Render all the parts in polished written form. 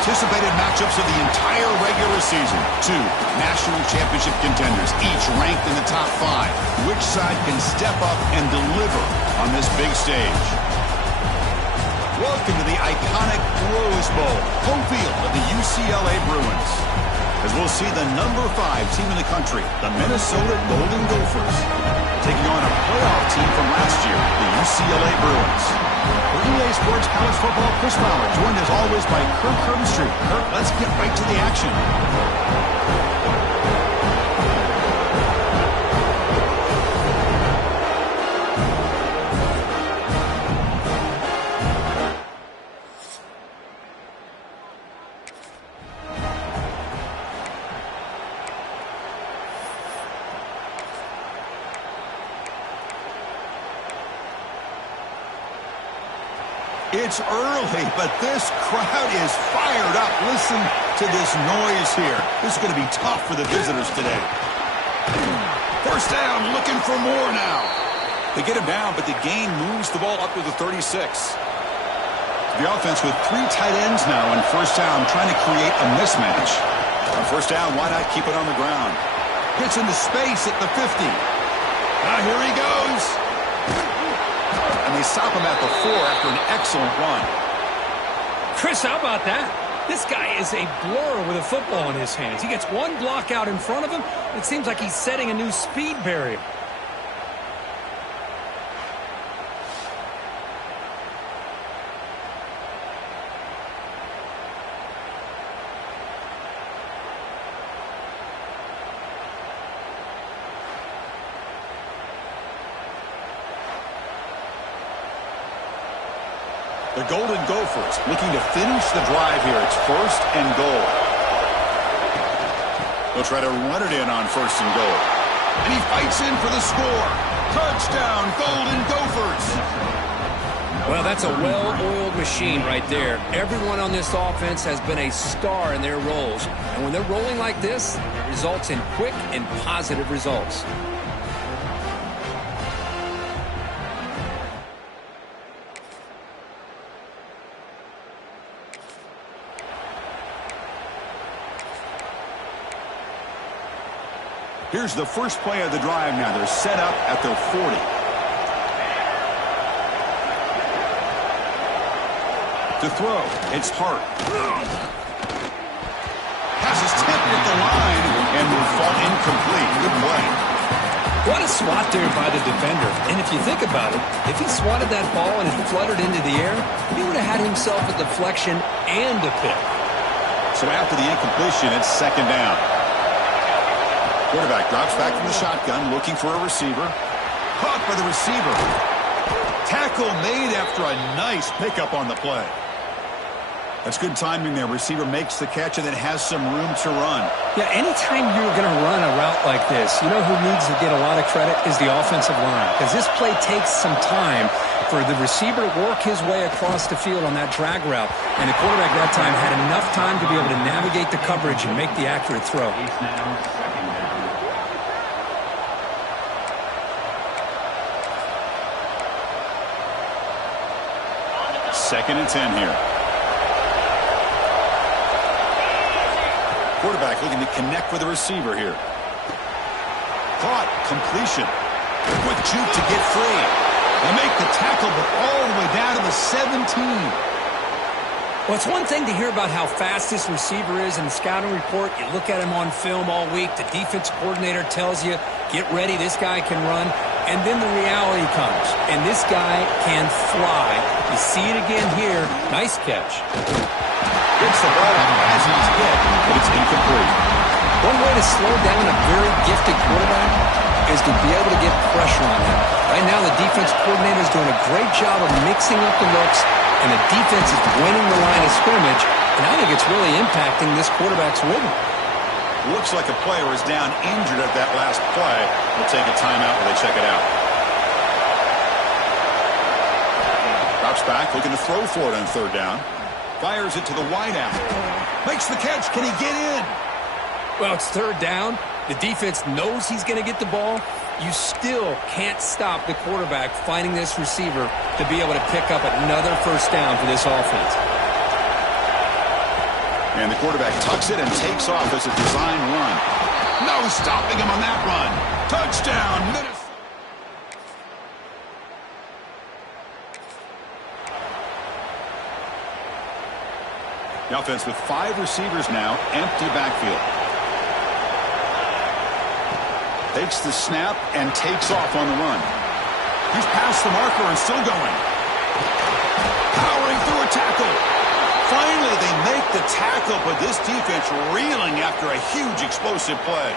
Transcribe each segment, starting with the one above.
anticipated matchups of the entire regular season. Two national championship contenders, each ranked in the top 5. Which side can step up and deliver on this big stage? Welcome to the iconic Rose Bowl, home field of the UCLA Bruins. As we'll see the number 5 team in the country, the Minnesota Golden Gophers, taking on a playoff team from last year, the UCLA Bruins. For EA Sports College Football, Chris Fowler, joined as always by Kirk Herbstreit. Kirk, let's get right to the action. It's early, but this crowd is fired up. Listen to this noise here. This is going to be tough for the visitors today. First down, looking for more now. They get him down, but the gain moves the ball up to the 36. The offense with 3 tight ends now on first down, trying to create a mismatch. On first down, why not keep it on the ground? Gets into space at the 50. Here he goes. And they stop him at the 4 after an excellent run. Chris, how about that? This guy is a blur with a football in his hands. He gets one block out in front of him. It seems like he's setting a new speed barrier. The Golden Gophers looking to finish the drive here. It's first and goal. They'll try to run it in on first and goal. And he fights in for the score. Touchdown, Golden Gophers. Well, that's a well-oiled machine right there. Everyone on this offense has been a star in their roles. And when they're rolling like this, it results in quick and positive results. Here's the first play of the drive now. They're set up at their 40. To throw, it's Hart. Passes tipped at the line and will fall incomplete. Good play. What a swat there by the defender. And if you think about it, if he swatted that ball and it fluttered into the air, he would have had himself a deflection and a pick. So after the incompletion, it's second down. Quarterback drops back from the shotgun, looking for a receiver. Caught by the receiver. Tackle made after a nice pickup on the play. That's good timing there. Receiver makes the catch and then has some room to run. Yeah, anytime you're going to run a route like this, you know who needs to get a lot of credit is the offensive line. Because this play takes some time for the receiver to work his way across the field on that drag route. And the quarterback that time had enough time to be able to navigate the coverage and make the accurate throw. Second and 10 here. Quarterback looking to connect with the receiver here. Caught, completion. With juke to get free. They make the tackle, but all the way down to the 17. Well, it's one thing to hear about how fast this receiver is in the scouting report. You look at him on film all week. The defense coordinator tells you, get ready, this guy can run. And then the reality comes, and this guy can fly. You see it again here. Nice catch. Gets the ball out as he's hit, but it's incomplete. One way to slow down a very gifted quarterback is to be able to get pressure on him. Right now, the defense coordinator is doing a great job of mixing up the looks, and the defense is winning the line of scrimmage, and I think it's really impacting this quarterback's rhythm. Looks like a player is down injured at that last play. We'll take a timeout while they check it out. Drops back, looking to throw for it on third down. Fires it to the wideout. Makes the catch. Can he get in? Well, it's third down. The defense knows he's going to get the ball. You still can't stop the quarterback finding this receiver to be able to pick up another first down for this offense. And the quarterback tucks it and takes off as a design run. No stopping him on that run. Touchdown, Minnesta. The offense with 5 receivers now, empty backfield. Takes the snap and takes off on the run. He's past the marker and still going. Powering through a tackle. Finally, they make the tackle, but this defense reeling after a huge explosive play.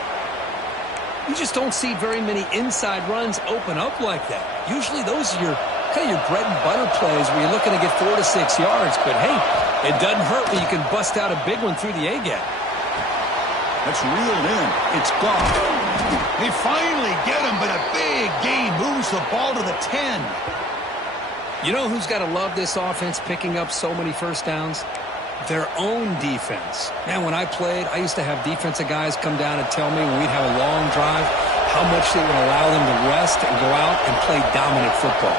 You just don't see very many inside runs open up like that. Usually those are your kind of your bread and butter plays where you're looking to get 4 to 6 yards. But, hey, it doesn't hurt when you can bust out a big one through the A-gap. That's reeled in. It's gone. They finally get him, but a big gain moves the ball to the 10. You know who's got to love this offense picking up so many first downs? Their own defense. Man, when I played, I used to have defensive guys come down and tell me when we'd have a long drive how much they would allow them to rest and go out and play dominant football.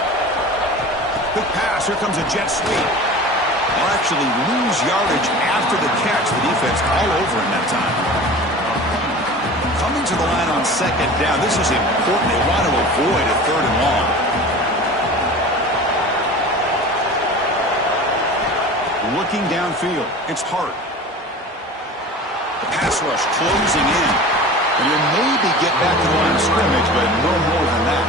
Quick pass. Here comes a jet sweep. They'll actually lose yardage after the catch. The defense all over in that time. Coming to the line on second down. This is important. They want to avoid a 3rd and long. Looking downfield. It's Hart. The pass rush closing in. And he'll maybe get back to the line of scrimmage, but no more than that.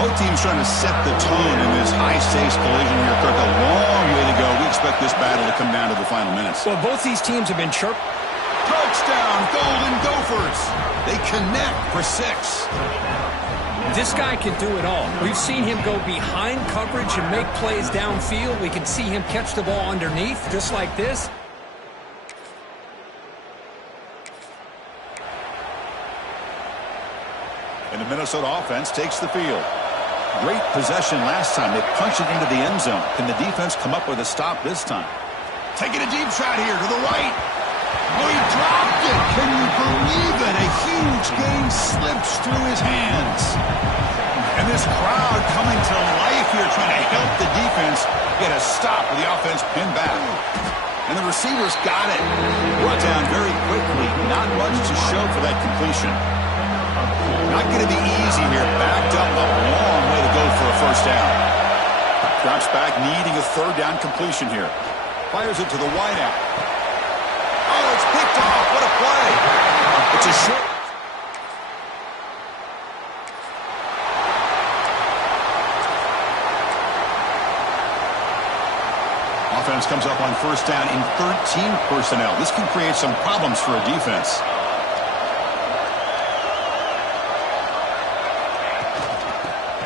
Both teams trying to set the tone in this high-stakes collision here, Kirk. A long way to go. We expect this battle to come down to the final minutes. Well, both these teams have been chirped. Touchdown, Golden Gophers. They connect for 6. This guy can do it all. We've seen him go behind coverage and make plays downfield. We can see him catch the ball underneath, just like this. And the Minnesota offense takes the field. Great possession last time. They punched it into the end zone. Can the defense come up with a stop this time? Taking a deep shot here to the right. Oh, he dropped it. Can you believe it? A huge gain slips through his hands. And this crowd coming to life here, trying to help the defense get a stop with the offense pinned back. And the receivers got it. Brought down very quickly. Not much to show for that completion. Not going to be easy here. Backed up a long way to go for a first down. Drops back, needing a 3rd down completion here. Fires it to the wideout. Oh, it's picked off. What a play. It's a short. Offense comes up on first down in 13 personnel. This can create some problems for a defense.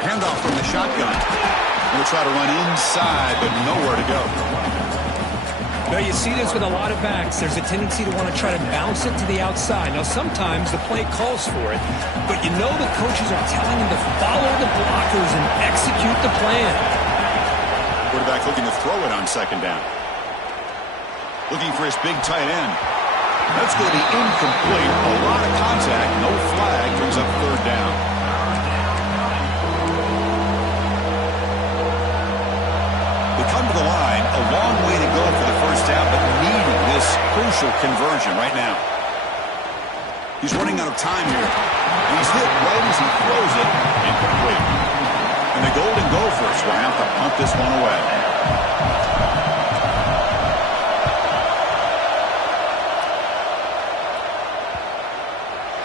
Handoff from the shotgun. We'll try to run inside, but nowhere to go. Now, you see this with a lot of backs. There's a tendency to want to try to bounce it to the outside. Now, sometimes the play calls for it, but you know the coaches are telling him to follow the blockers and execute the plan. Quarterback looking to throw it on second down. Looking for his big tight end. That's going to be incomplete. A lot of contact. No flag. Brings up 3rd down. They come to the line. A long way to go for the first down, but needing this crucial conversion right now. He's running out of time here. He's hit right as he throws it. Incomplete. And the Golden Gophers will have to punt this one away.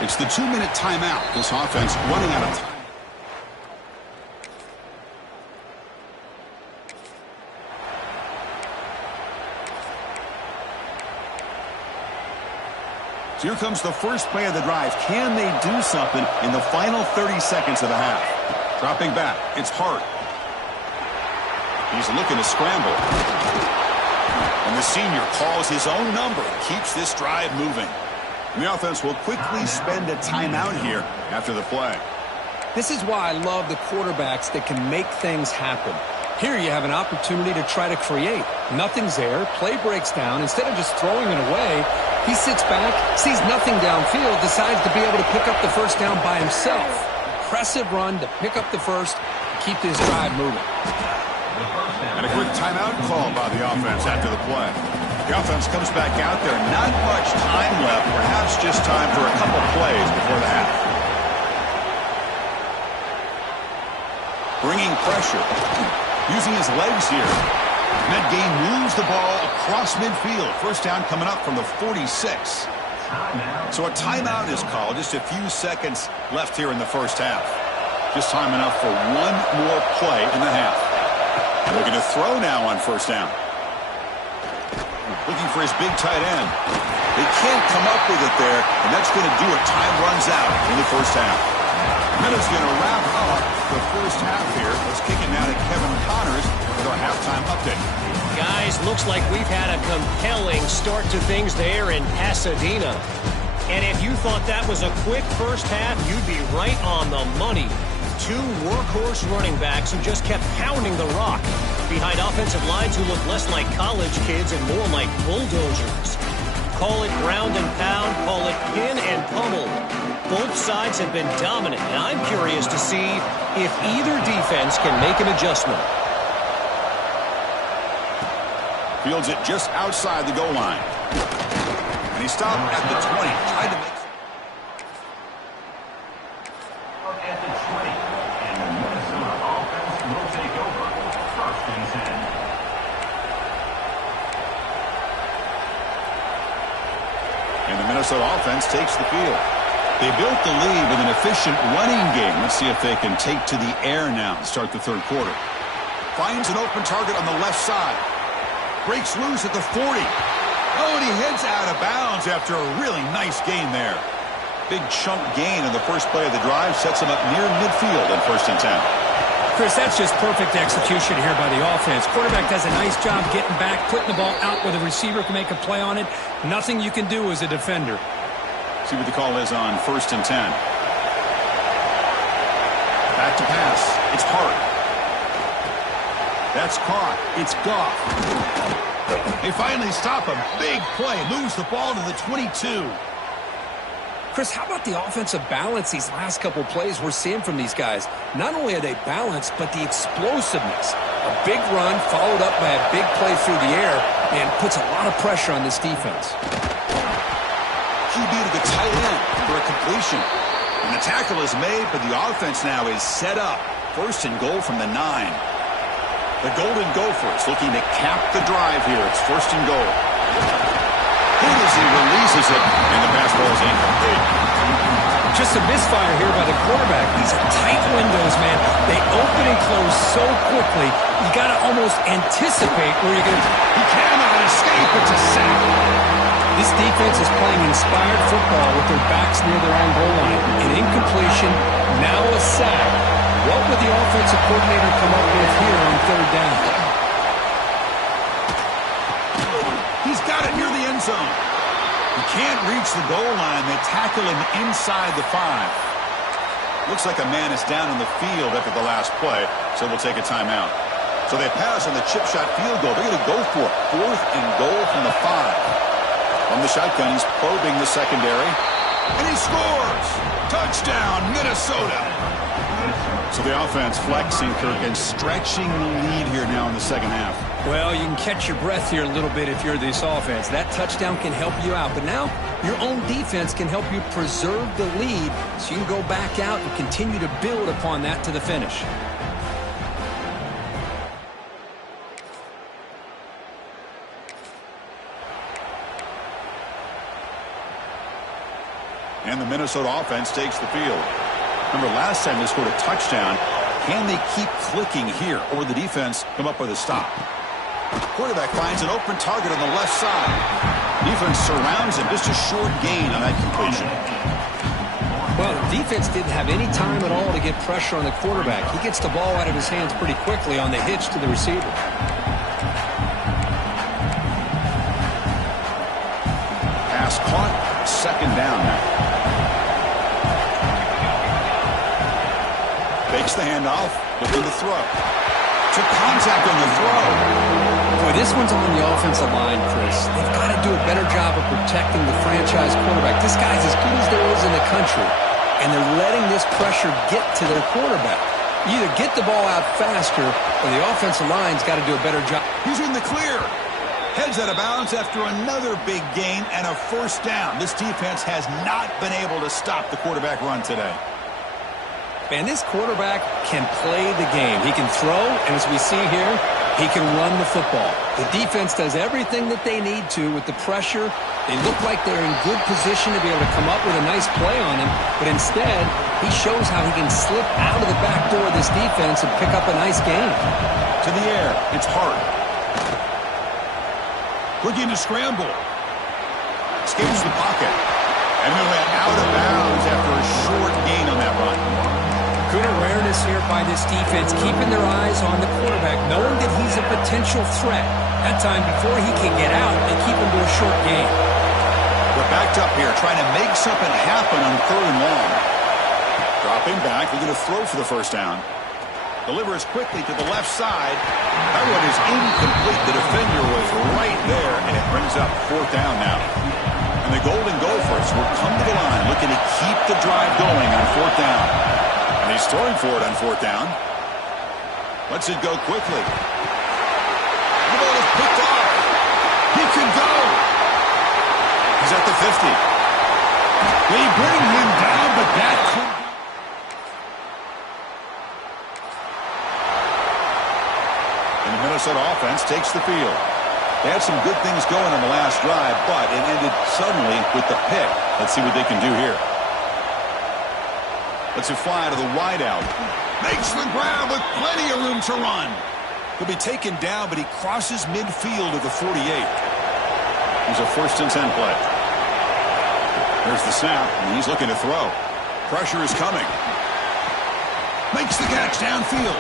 It's the 2-minute timeout. This offense running out of time. So here comes the first play of the drive. Can they do something in the final 30 seconds of the half? Dropping back, it's Hart. He's looking to scramble. And the senior calls his own number, keeps this drive moving. And the offense will quickly spend a timeout here after the play. This is why I love the quarterbacks that can make things happen. Here you have an opportunity to try to create. Nothing's there, play breaks down. Instead of just throwing it away, he sits back, sees nothing downfield, decides to be able to pick up the first down by himself. Impressive run to pick up the first, keep this drive moving. And a quick timeout call by the offense after the play. The offense comes back out there. Not much time left. Perhaps just time for a couple plays before the half. Bringing pressure. Using his legs here. Met Game moves the ball across midfield. First down coming up from the 46. So a timeout is called. Just a few seconds left here in the first half. Just time enough for one more play in the half. Looking to throw now on first down. Looking for his big tight end. They can't come up with it there, and that's going to do it. Time runs out in the first half. Minnetta's going to wrap up the first half here. Let's kick it now to Kevin Connors with our halftime update. Guys, looks like we've had a compelling start to things there in Pasadena. And if you thought that was a quick first half, you'd be right on the money. Two workhorse running backs who just kept pounding the rock behind offensive lines who look less like college kids and more like bulldozers. Call it ground and pound, call it pin and pummel. Both sides have been dominant, and I'm curious to see if either defense can make an adjustment. Fields it just outside the goal line. And he stopped at the 20. Tried to make... At the 20. And the Minnesota offense will take over. First and 10. And the Minnesota offense takes the field. They built the lead with an efficient running game. Let's see if they can take to the air now to start the third quarter. Finds an open target on the left side. Breaks loose at the 40. Oh, and he heads out of bounds after a really nice gain there. Big chunk gain in the first play of the drive sets him up near midfield in first and 10. Chris, that's just perfect execution here by the offense. Quarterback does a nice job getting back, putting the ball out where the receiver can make a play on it. Nothing you can do as a defender. See what the call is on first and 10. Back to pass. It's Hart. That's caught. It's Goff. They finally stop him. Big play. Moves the ball to the 22. Chris, how about the offensive balance these last couple plays we're seeing from these guys? Not only are they balanced, but the explosiveness. A big run followed up by a big play through the air and puts a lot of pressure on this defense. QB to the tight end for a completion. And the tackle is made, but the offense now is set up. First and goal from the 9. The Golden Gophers looking to cap the drive here. It's first and goal. As he releases it, and the pass ball is incomplete. Just a misfire here by the quarterback. These are tight windows, man. They open and close so quickly, you got to almost anticipate where you're going to... He cannot escape. It's a sack. This defense is playing inspired football with their backs near their own goal line. An incompletion, now a sack. What would the offensive coordinator come up with here on third down? He's got it near the end zone. He can't reach the goal line. They tackle him inside the 5. Looks like a man is down in the field after the last play, so we'll take a timeout. So they pass on the chip shot field goal. They're going to go for it. Fourth and goal from the 5. From the shotgun, he's probing the secondary. And he scores! Touchdown, Minnesota! So the offense flexing, Kirk, and stretching the lead here now in the second half. Well, you can catch your breath here a little bit if you're this offense. That touchdown can help you out. But now your own defense can help you preserve the lead so you can go back out and continue to build upon that to the finish. And the Minnesota offense takes the field. Remember, last time they scored a touchdown. Can they keep clicking here, or the defense come up with a stop? Quarterback finds an open target on the left side. Defense surrounds him. Just a short gain on that completion. Well, the defense didn't have any time at all to get pressure on the quarterback. He gets the ball out of his hands pretty quickly on the hitch to the receiver. Pass caught. Second down now. Fakes the handoff. Looking to throw. Took contact on the throw. Boy, this one's on the offensive line, Chris. They've got to do a better job of protecting the franchise quarterback. This guy's as good as there is in the country, and they're letting this pressure get to their quarterback. You either get the ball out faster, or the offensive line's got to do a better job. He's in the clear. Heads out of bounds after another big gain and a first down. This defense has not been able to stop the quarterback run today. Man, this quarterback can play the game. He can throw, and as we see here, he can run the football. The defense does everything that they need to with the pressure. They look like they're in good position to be able to come up with a nice play on him, but instead, he shows how he can slip out of the back door of this defense and pick up a nice gain. To the air, it's Hart. Looking to scramble. Escapes the pocket. And he went out of bounds after a short gain on that run. Good awareness here by this defense, keeping their eyes on the quarterback, knowing that he's a potential threat. That time, before he can get out, they keep him to a short gain. We're backed up here, trying to make something happen on 3rd and long. Dropping back, they're going to throw for the first down. Delivers quickly to the left side. That one is incomplete. The defender was right there, and it brings up 4th down now. And the Golden Gophers will come to the line, looking to keep the drive going on 4th down. And he's throwing for it on 4th down. Lets it go quickly. The ball is picked off. He can go. He's at the 50. They bring him down, but that could... And the Minnesota offense takes the field. They had some good things going on the last drive, but it ended suddenly with the pick. Let's see what they can do here. Lets it fly to the wideout. Makes the grab with plenty of room to run. He'll be taken down, but he crosses midfield of the 48. Here's a 1st and 10 play. There's the snap, and he's looking to throw. Pressure is coming. Makes the catch downfield.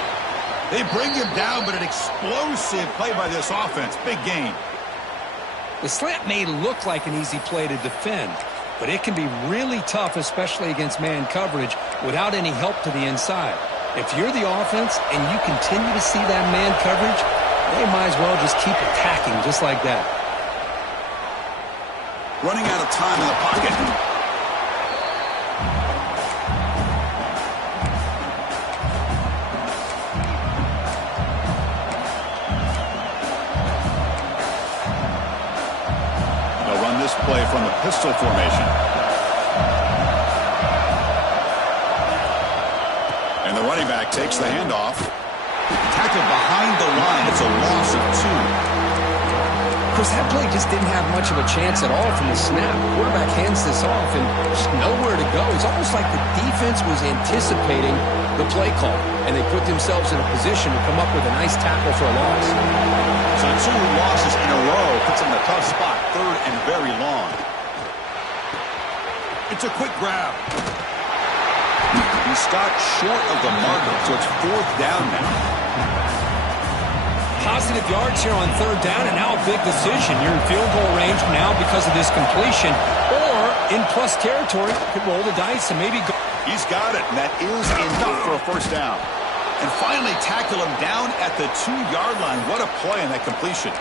They bring him down, but an explosive play by this offense. Big gain. The slant may look like an easy play to defend, but it can be really tough, especially against man coverage, without any help to the inside. If you're the offense and you continue to see that man coverage, they might as well just keep attacking just like that. Running out of time in the pocket. Play from the pistol formation. And the running back takes the handoff. Tackled behind the line. It's a loss of 2. Chris, that play just didn't have much of a chance at all from the snap. The quarterback hands this off and just nowhere to go. It's almost like the defense was anticipating the play call, and they put themselves in a position to come up with a nice tackle for a loss. So 2 losses in a row puts him in a tough spot, 3rd and very long. It's a quick grab. He stopped short of the marker, so it's 4th down now. Positive yards here on 3rd down, and now a big decision. You're in field goal range now because of this completion, or in plus territory, could roll the dice and maybe go. He's got it, and that is enough for a first down. And finally tackle him down at the 2-yard line. What a play in that completion.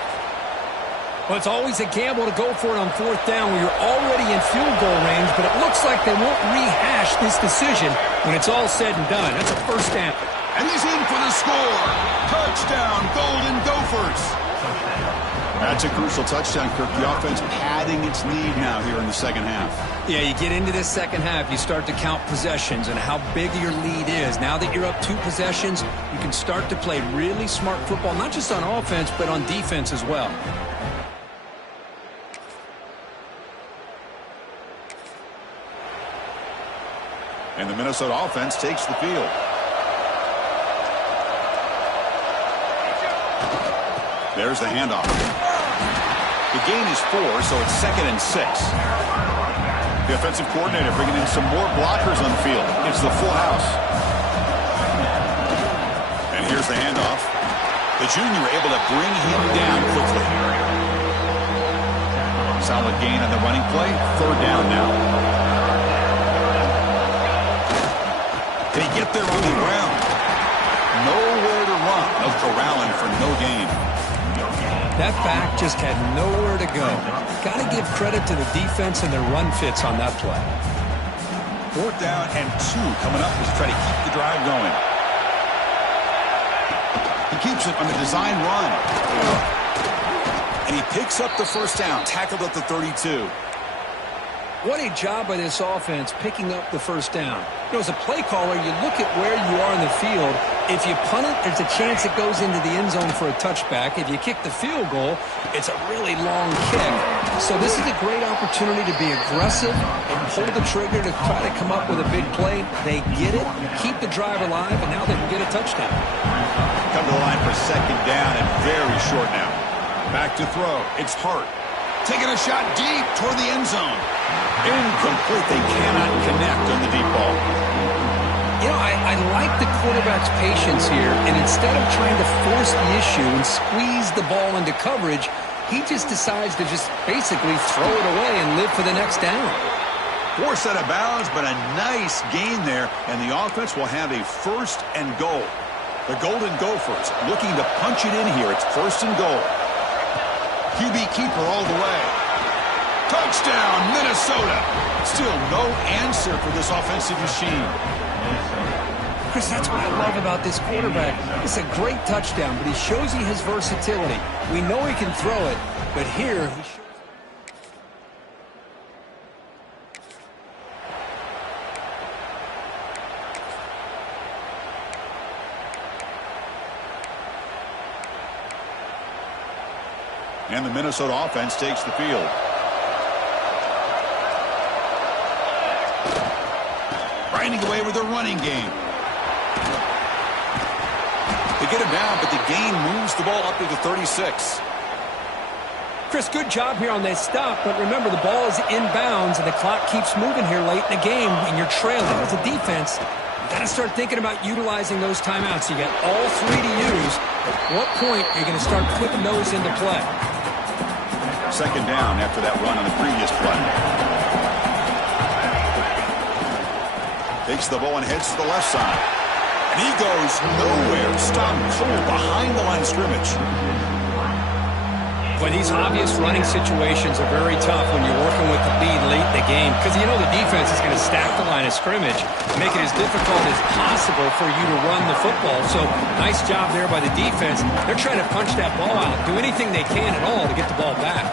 Well, it's always a gamble to go for it on 4th down when you're already in field goal range, but it looks like they won't rehash this decision when it's all said and done. That's a first down. And he's in for the score. Touchdown, Golden Gophers. That's a crucial touchdown, Kirk. The offense padding its lead now here in the second half. Yeah, you get into this second half, you start to count possessions and how big your lead is. Now that you're up 2 possessions, you can start to play really smart football, not just on offense, but on defense as well. And the Minnesota offense takes the field. There's the handoff. The gain is 4, so it's 2nd and 6. The offensive coordinator bringing in some more blockers on the field. It's the full house. And here's the handoff. The junior able to bring him down quickly. Solid gain on the running play. 3rd down now. They get there on the ground. Nowhere to run. No corralling for no gain. That back just had nowhere to go. Got to give credit to the defense and their run fits on that play. 4th down and 2 coming up as they try to keep the drive going. He keeps it on the design run. And he picks up the first down, tackled at the 32. What a job by this offense picking up the first down. You know, as a play caller, you look at where you are in the field. If you punt it, there's a chance it goes into the end zone for a touchback. If you kick the field goal, it's a really long kick. So this is a great opportunity to be aggressive and pull the trigger to try to come up with a big play. They get it, keep the drive alive, and now they can get a touchdown. Come to the line for second down and very short now. Back to throw. It's Hart. Taking a shot deep toward the end zone. Incomplete. They cannot connect on the deep ball. You know, I like the quarterback's patience here, and instead of trying to force the issue and squeeze the ball into coverage, he just decides to just basically throw it away and live for the next down. Forced out of bounds, but a nice gain there, and the offense will have a first and goal. The Golden Gophers looking to punch it in here. It's first and goal. QB keeper all the way. Touchdown, Minnesota. Still no answer for this offensive machine. Chris, that's what I love about this quarterback. It's a great touchdown, but he shows you his versatility. We know he can throw it, but here he shows. And the Minnesota offense takes the field. Grinding away with a running game. They get him down, but the gain moves the ball up to the 36. Chris, good job here on that stop, but remember the ball is inbounds and the clock keeps moving here late in the game and you're trailing. As a defense, you got to start thinking about utilizing those timeouts. You got all three to use. At what point are you going to start putting those into play? Second down after that run on the previous play. Takes the ball and heads to the left side. And he goes nowhere. Stopped cold behind the line of scrimmage. Well, these obvious running situations are very tough when you're working with the lead late in the game because you know the defense is going to stack the line of scrimmage, make it as difficult as possible for you to run the football. So nice job there by the defense. They're trying to punch that ball out, do anything they can at all to get the ball back.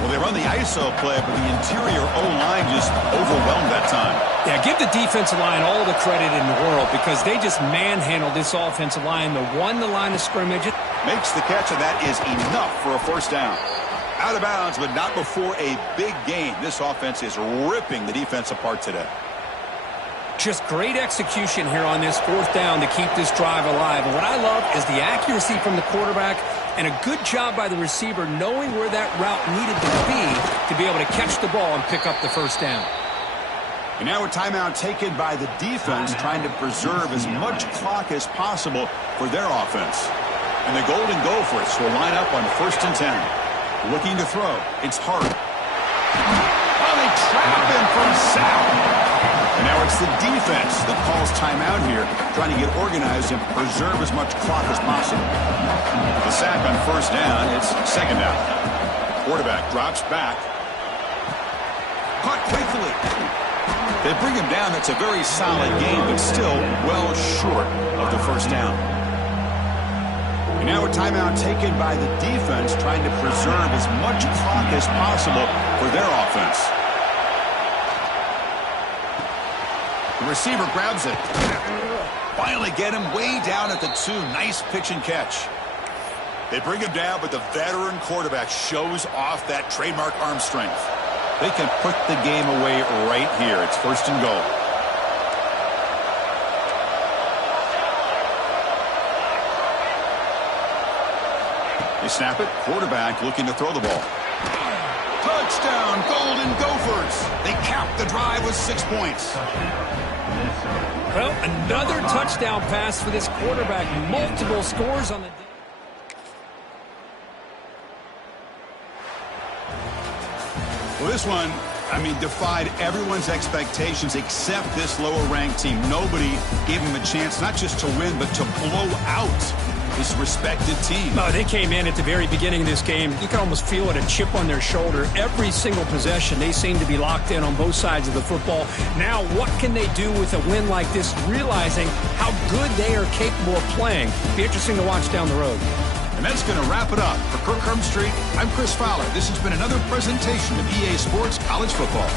Well, they run the ISO play, but the interior O-line just overwhelmed that time. Yeah, give the defensive line all the credit in the world because they just manhandled this offensive line. They won the line of scrimmage. Makes the catch, and that is enough for a first down. Out of bounds, but not before a big gain. This offense is ripping the defense apart today. Just great execution here on this fourth down to keep this drive alive. And what I love is the accuracy from the quarterback and a good job by the receiver knowing where that route needed to be able to catch the ball and pick up the first down. And now a timeout taken by the defense trying to preserve as much clock as possible for their offense. And the Golden Gophers will line up on first and 10. Looking to throw. It's Hart. Oh, they trap him for a sack. And now it's the defense that calls timeout here, trying to get organized and preserve as much clock as possible. The sack on first down, it's second down. Quarterback drops back. Caught quickly. They bring him down. That's a very solid game, but still well short of the first down. And now a timeout taken by the defense, trying to preserve as much clock as possible for their offense. The receiver grabs it. Finally get him way down at the 2. Nice pitch and catch. They bring him down, but the veteran quarterback shows off that trademark arm strength. They can put the game away right here. It's first and goal. They snap it. Quarterback looking to throw the ball. Touchdown, Golden Gophers. They cap the drive with 6 points. Well, another touchdown pass for this quarterback. Multiple scores on the day. Well, this one, I mean, defied everyone's expectations except this lower-ranked team. Nobody gave them a chance not just to win, but to blow out this respected team. No, they came in at the very beginning of this game. You can almost feel it, a chip on their shoulder. Every single possession, they seem to be locked in on both sides of the football. Now, what can they do with a win like this, realizing how good they are capable of playing? Be interesting to watch down the road. And that's going to wrap it up. For Kirk Street, I'm Chris Fowler. This has been another presentation of EA Sports College Football.